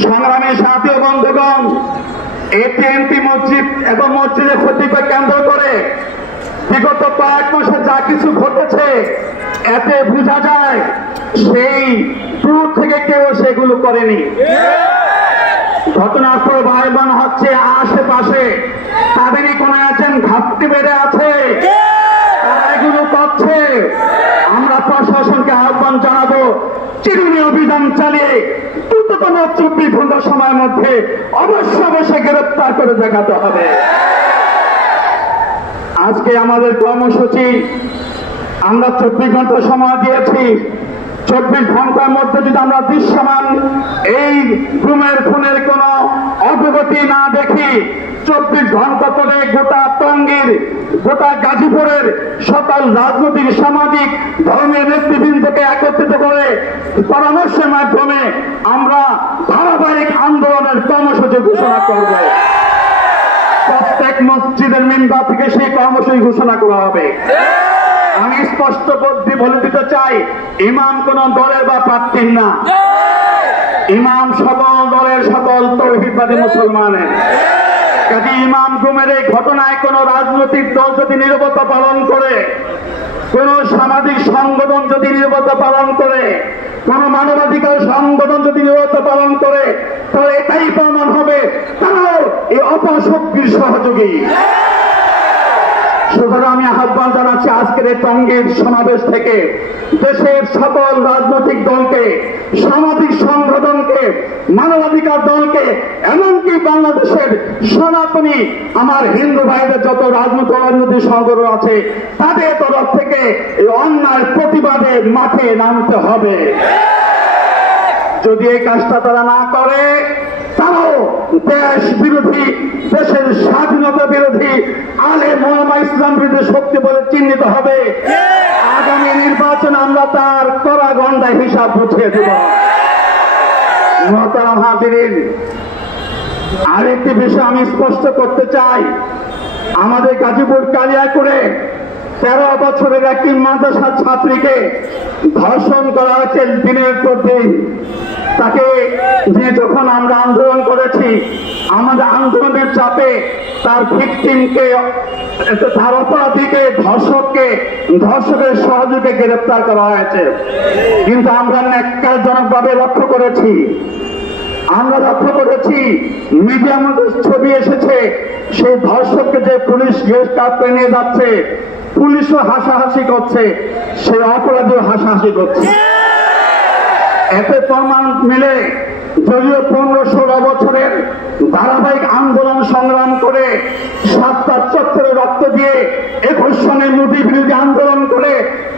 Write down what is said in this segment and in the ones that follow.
সংগ্রামী সাথী ও বন্ধুগণ, এটিএনটি মসজিদ এবং মসজিদের ক্ষতিকে কেন্দ্র করে বিগত কয়েক মাসে যা কিছু ঘটেছে এতে বোঝা যায় সেই দূর থেকে কেউ সেগুলো করেনি। ঘটনার প্রবাহমান হচ্ছে আশেপাশে, তাদেরই কোনো একজন ঘাপটি বেড়ে আছে, তারা এগুলো করছে। আমরা প্রশাসনকে আহ্বান জানাবো, চিরুনি অভিযান চালিয়ে দ্রুততম 24 ঘন্টা সময়ের মধ্যে অবশ্যই গ্রেপ্তার করে দেখাতে হবে। আজকে আমাদের কর্মসূচি আমরা 24 ঘন্টা সময় দিয়েছি। 24 ঘন্টার মধ্যে যদি আমরা দৃশ্যমান এই গুমের খুনের কোন অগ্রগতি না দেখি, 24 ঘন্টা করে গোটা টঙ্গীর, গোটা গাজীপুরের সকল রাজনৈতিক, সামাজিক, ধর্মীয় নেতৃবৃন্দকে একত্রিত করে পরামর্শের মাধ্যমে আমরা ধারাবাহিক আন্দোলনের কর্মসূচি ঘোষণা করব। প্রত্যেক মসজিদের মিম্বার থেকে সেই কর্মসূচি ঘোষণা করা হবে। আমি স্পষ্ট বলে দিতে চাই, ইমাম কোন দলের বা প্রার্থীর না, ইমাম সকল দলের, সকল তৌহিদবাদী মুসলমানের। কাজে ইমাম গুমের এই ঘটনায় কোন রাজনৈতিক দল যদি নীরবতা পালন করে, কোন সামাজিক সংগঠন যদি নীরবতা পালন করে, কোন মানবাধিকার সংগঠন যদি নীরবতা পালন করে, তাহলে এটাই প্রমাণ হবে তারাও এই অপশক্তির সহযোগী। সুতরাং আমি আহ্বান জানাচ্ছি আজকের এই টঙ্গীর সমাবেশ থেকে দেশের সকল রাজনৈতিক দলকে, সামাজিক সংগঠনকে, মানবাধিকার দলকে, এমনকি বাংলাদেশের সনাতনী আমার হিন্দু ভাইদের যত রাজনৈতিক সংগঠন আছে তাদের তরফ থেকে এই অন্যায় প্রতিবাদে মাঠে নামতে হবে। যদি এই কাজটা তারা না করে, তারাও দেশ বিরোধী, দেশের স্বাধীনতা বিরোধী, আলেম ওলামা ইসলাম বিরোধী শক্তি বলে চিহ্নিত হবে। আগামী নির্বাচনে আমরা তার কড়া গন্ডায় হিসাব বুঝিয়ে দেব। মোহতারাম হাজিরিন, আরেকটি বিষয় আমি স্পষ্ট করতে চাই, আমাদের গাজীপুর কালিয়াকৈরে 13 বছরের একটি মাদ্রাসার ছাত্রীকে ধর্ষণ করা হয়েছে দিনের পর দিন। তাকে যে যখন আমরা আন্দোলন করেছি, আমাদের আন্দোলনের চাপে তার ভিকটিমকে, তার অপরাধীকে, ধর্ষকের সহযোগে গ্রেপ্তার করা হয়েছে। কিন্তু আমরা ন্যাক্কারজনকভাবে লক্ষ্য করেছি, মিডিয়ার মধ্যে ছবি এসেছে, সেই ধর্ষককে যে পুলিশ গ্রেফতার করে নিয়ে যাচ্ছে, পুলিশও হাসাহাসি করছে, সে অপরাধীও হাসাহাসি করছে। এতে প্রমাণ মিলে যদিও 15-16 বছরের ধারাবাহিক আন্দোলন সংগ্রাম করে, 7টা চত্বরে রক্ত দিয়ে, 21 সনে মোদী বিরোধী আন্দোলন করে,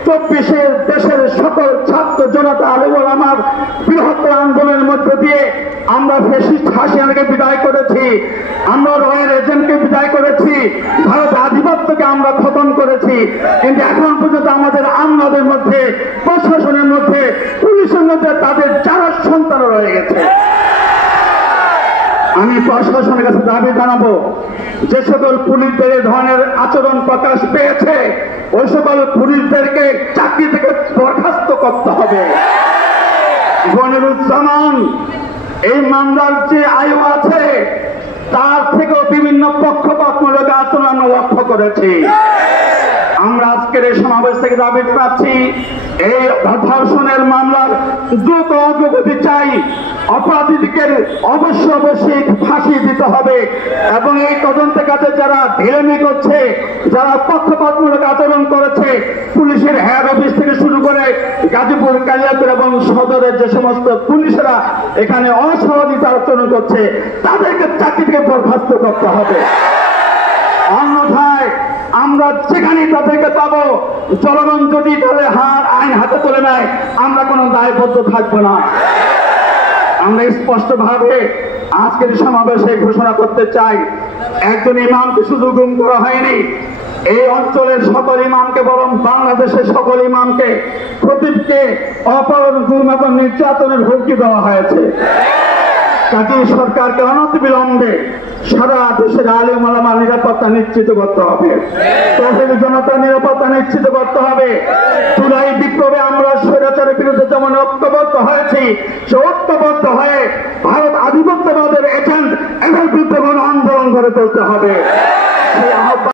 24 দেশের সকল ছাত্র জনতা আলেম ওলামার বৃহত্তর আন্দোলনের মধ্য দিয়ে আমরা ফ্যাসিস্ট হাসিনাকে বিদায় করেছি, আমরা রয়ের এজেন্টকে বিদায় করেছি, ভারত আধিপত্যকে আমরা খতম করেছি। কিন্তু এখন পর্যন্ত আমাদের মধ্যে, প্রশাসনের মধ্যে, পুলিশের মধ্যে তাদের যারা সন্তান রয়ে গেছে। আমি প্রশাসনের কাছে দাবি জানাবো, যে সকল পুলিশদের এই ধরনের আচরণ প্রকাশ পেয়েছে, ওই সকল পুলিশদেরকে চাকরি থেকে বরখাস্ত করতে হবে। গনিরুজ্জামান এই মামলার যে আয়ু আছে তার থেকেও বিভিন্ন পক্ষপাতমূলক আচরণ আমরা লক্ষ্য করেছি। আমরা আজকের এই সমাবেশ থেকে দাবি পাচ্ছি, এই ধর্ষণের মামলার দ্রুত অগ্রগতি চাই। অপরাধীদের অবশ্যই ফাঁসি দিতে হবে এবং এই তদন্তের কাজে যারা ঢিলেমি করছে, যারা পক্ষপাতমূলক আচরণ করেছে, পুলিশের হেড অফিস থেকে শুরু করে গাজীপুর, কালিয়াকৈর এবং সদরের যে সমস্ত পুলিশেরা এখানে অস্বাভাবিক আচরণ করছে, তাদেরকে চাকরি থেকে বরখাস্ত করতে হবে। অন্যথায় আমরা যেখানে তাদেরকে পাবো, জনগণ যদি তাদের আইন হাতে তুলে নেয়, আমরা কোনো দায়বদ্ধ থাকবো না। আমরা স্পষ্টভাবে আজকের সমাবেশে ঘোষণা করতে চাই, একজন ইমামকে শুধু গুম করা হয়নি, এই অঞ্চলের সকল ইমামকে, বরং বাংলাদেশের সকল ইমামকে, প্রতিটি অপরাধ, গুম এবং নির্যাতনের হুমকি দেওয়া হয়েছে। কাজেই সরকারকে অনতিবিলম্বে সারা দেশের আলেম ওলামার নিরাপত্তা নিশ্চিত করতে হবে, তৌহিদি জনতার নিরাপত্তা নিশ্চিত করতে হবে। জুলাই বিপ্লবে আমরা স্বৈরাচারের বিরুদ্ধে যেমন ঐক্যবদ্ধ হয়েছি, সে ঐক্যবদ্ধ হয়ে ভারত গড়ে তুলতে হবে। সেই আহ্বান